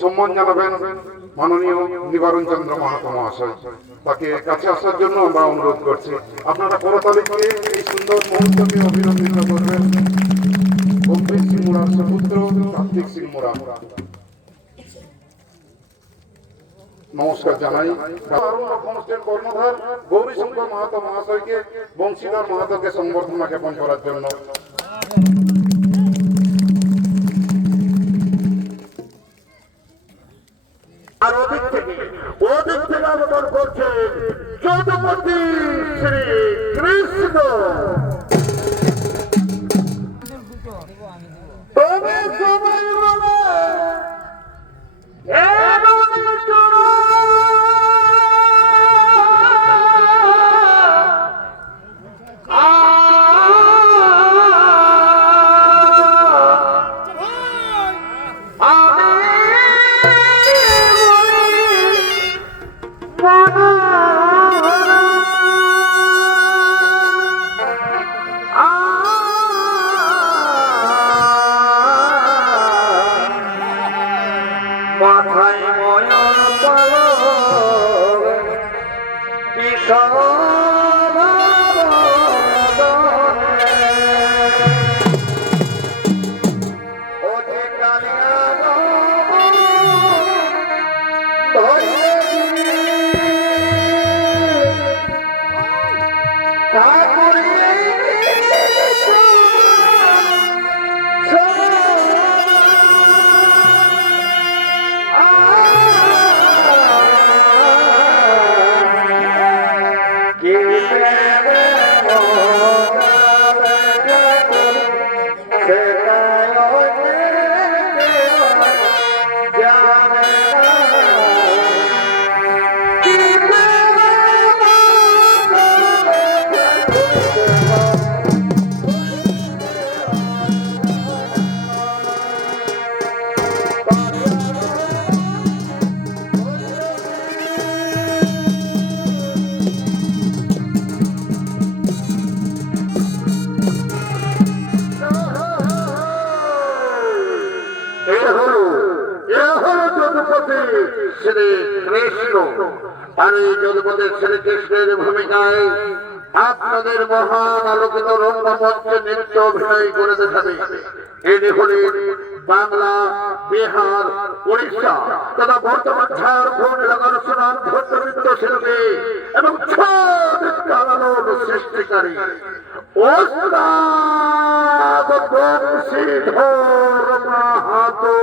সম্মান জানাবেন মাননীয় নিবারণ চন্দ্র মাহাতো মহাশয়। তাকে কাছে আসার জন্য আমরা অনুরোধ করছি। আপনারা করতালি দিয়ে এই সুন্দর মুহূর্তকে অভিনন্দিত করবেন। গম্ভীর সিং মুরার সুপুত্র কার্তিক সিং মুরা। নমস্কার জানাই কর্ণধার গৌরীশঙ্কর মাহাতো মহাশয়কে বংশীধর মাহাতোকে সংবর্ধনা জ্ঞাপন করার জন্য। আর ওদিক থেকে আবেদন করছে যদুপতি শ্রী কৃষ্ণ। তুমি সবাই বলে মাথায় ময়ূর পালক শ্রী কৃষ্ণ। আর এই যদুপতি শ্রীকৃষ্ণের ভূমিকায় আপনাদের মহান আলোকিত রঙ্গমঞ্চে নৃত্য অভিনয় করে দেখাবে। এটি হলেন বাংলা, বিহার, উড়িষ্যা তথা বর্তমান ঝাড়খণ্ড এলাকার সুনামধন্য নৃত্য শিল্পী এবং আলোর সৃষ্টিকারী ওস্তাদ বংশীধর মাহাতো।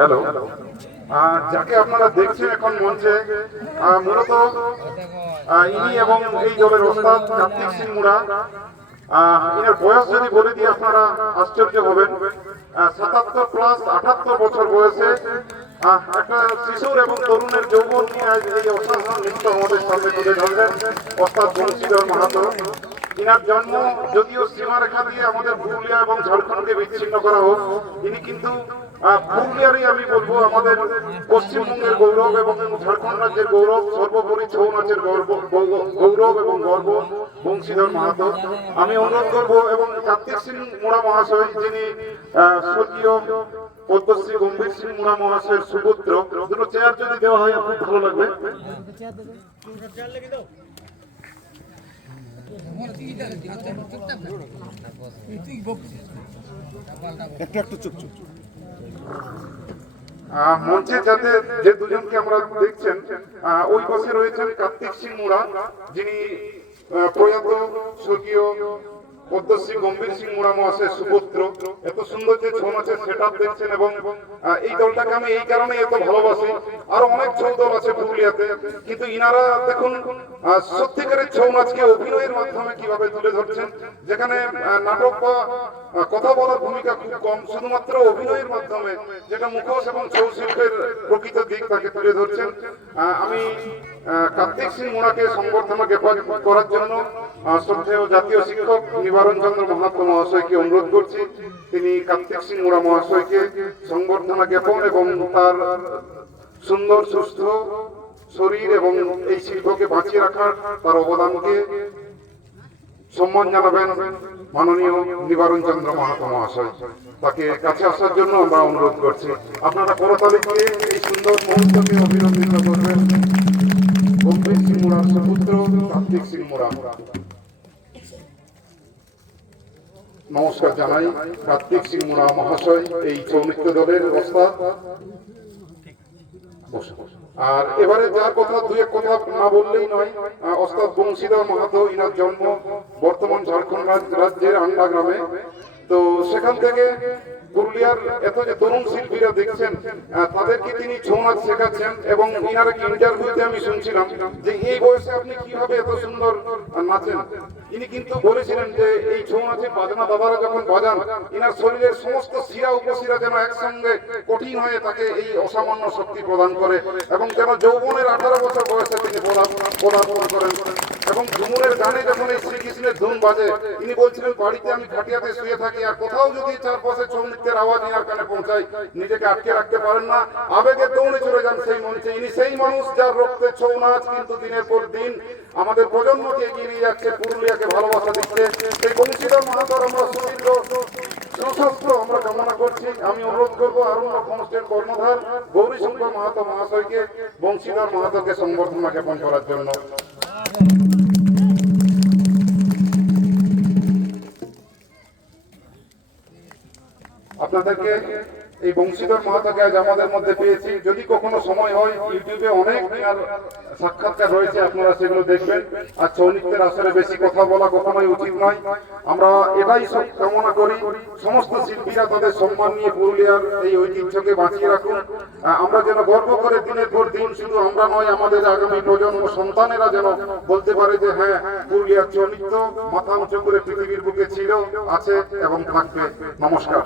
হ্যালো, যাকে আপনারা দেখছেন এখন মঞ্চে, মূলত ইনি এবং এই দলের ওস্তাদ কার্তিক সিং মুড়া। ইনার বয়স যদি বলে দিই আপনারা আশ্চর্য হবেন। 77 প্লাস 78 বছর বয়সে একটা শিশুর এবং তরুণের যৌবন নিয়ে আজ এই অসাধারণ নৃত্য আমাদের সামনে তুলে ধরলেন ওস্তাদ বংশীধর মাহাতো। ইনার জন্ম যদিও সীমারেখা দিয়ে আমাদের পুরুলিয়া এবং ঝাড়খণ্ডকে বিচ্ছিন্ন করা হোক, ইনি কিন্তু পুরুলিয়ারই আমি বলবো আমাদের পশ্চিমবঙ্গের গৌরব এবং ঝাড়খণ্ড রাজ্যের গৌরব, সর্বোপরি ছৌ নাচের গৌরব এবং গর্ব বংশীধর মাহাতো। আমি অনুরোধ করবো এবং কার্তিক সিং মুড়া মহাশয়, যিনি স্বর্গীয় পদ্মশ্রী গম্ভীর সিং মুড়া মহাশয়ের সুপুত্র, দুটো চেয়ার যদি দেওয়া হয় খুব ভালো লাগবে। মঞ্চে যাতে যে দুজনকে আমরা দেখছেন, ওই পাশে রয়েছেন কার্তিক সিং মুড়া, যিনি প্রয়াত স্বর্গীয় পদ্মশ্রী গম্ভীর সিং মুড়া মহাশয়ের সুপুত্র। এত সুন্দর যে ছৌ নাচের সেট আপ দেখছেন, এবং এই দলটাকে আমি এই কারণে এত ভালোবাসি। আরো অনেক ছৌ দল আছে পুরুলিয়াতে, কিন্তু ইনারা দেখুন সত্যিকারের ছৌ নাচকে অভিনয়ের মাধ্যমে কিভাবে তুলে ধরছেন, যেখানে নাটক বা কথা বলার ভূমিকা খুব কম, শুধুমাত্র অভিনয়ের মাধ্যমে যেটা মুখোশ এবং ছৌ শিল্পের প্রকৃত দিক তাকে তুলে ধরছেন। আমি কার্তিক সিং মুড়াকে সংবর্ধনা জ্ঞাপন করার জন্য শ্রদ্ধেয় জাতীয় শিক্ষক নিবারণ চন্দ্র মাহাতো মহাশয়কে অনুরোধ করছি। তিনি কার্তিক সিং মুড়া মহাশয়কে সংবর্ধনা জ্ঞাপন এবং তার সুন্দর সুস্থ শরীর এবং এই শিল্পকে বাঁচিয়ে রাখার তার অবদানকে সম্মান জানাবেন মাননীয় নিবারণ চন্দ্র মাহাতো মহাশয়। তাকে কাছে আসার জন্য আমরা অনুরোধ করছি। আপনারা করতালি দিয়ে এই সুন্দর মুহূর্তকে অভিনন্দিত করবেন গম্ভীর সিং মুড়ার সুপুত্র কার্তিক সিং মুড়া। নমস্কার জানাই কার্তিক সিং মুড়া মহাশয়, এই ছৌ নৃত্য দলের ওস্তাদ। আর এবারে যার কথা দুই এক কথা না বললেই নয়, ওস্তাদ বংশীধর মাহাতো, ইনার জন্ম বর্তমান ঝাড়খণ্ড রাজ্যের আন্ডা গ্রামে। তো সেখান থেকে পুরুলিয়ার এত যে তরুণ শিল্পীরা দেখছেন, তাদেরকে তিনি ছৌ নাচ শেখাচ্ছেন। এবং ইনার এক ইন্টারভিউতে আমি শুনছিলাম যে এই বয়সে আপনি কিভাবে এত সুন্দর নাচেন। ইনি কিন্তু বলেছিলেন যে এই ছৌ নাচে বাজনা দাদারা যখন বাজান, ইনার শরীরের সমস্ত শিরা উপশিরা যেন একসঙ্গে কঠিন হয়ে তাকে এই অসামান্য শক্তি প্রদান করে, এবং যেন যৌবনের 18 বছর বয়সে তিনি পদার্পণ করেন। এবং ঝুমুরের গানে যখন এই শ্রীকৃষ্ণের ধুন বাজে, তিনি বলছিলেন বাড়িতে আমি খাটিয়াতে শুয়ে থাকি, আর কোথাও যদি চারপাশে ছৌ নৃত্যের আওয়াজ ইনার কানে পৌঁছায়, নিজেকে আটকে রাখতে পারেন না, আবেগে দৌড়ে চলে যান সেই মঞ্চে। ইনি সেই মানুষ যার রক্তে ছৌ নাচ কিন্তু দিনের পর দিন আমাদের প্রজন্মকে এগিয়ে নিয়ে যাচ্ছে, পুরুলিয়াকে ভালোবাসা দিচ্ছে। সেই বংশীধর মাহাতোর আমরা সুদীর্ঘ সুস্বাস্থ্য আমরা কামনা করছি। আমি অনুরোধ করবো আরণ্য হোমস্টের কর্ণধার গৌরীশঙ্কর মাহাতো মহাশয়কে বংশীধর মাহাতোকে সংবর্ধনা জ্ঞাপন করার জন্য। আপনাদেরকে এই বংশীধর মাহাতোকে আজ আমাদের মধ্যে পেয়েছি। যদি কখনো সময় হয়, ইউটিউবে অনেক সাক্ষাৎকার রয়েছে, আপনারা সেগুলো দেখবেন। আর ছৌ নৃত্যের আসলে বেশি কথা বলা কখনোই উচিত নয়। আমরা এটাই কামনা করি সমস্ত শিল্পীরা তাদের সম্মান নিয়ে পুরুলিয়ার এই ঐতিহ্যকে বাঁচিয়ে রাখুন। আমরা যেন গর্ব করে দিনের পর দিন, শুধু আমরা নয়, আমাদের আগামী প্রজন্ম সন্তানেরা যেন বলতে পারে যে হ্যাঁ, পুরুলিয়ার ছৌ নৃত্য মাথা উঁচু করে পৃথিবীর বুকে ছিল, আছে এবং থাকবে। নমস্কার।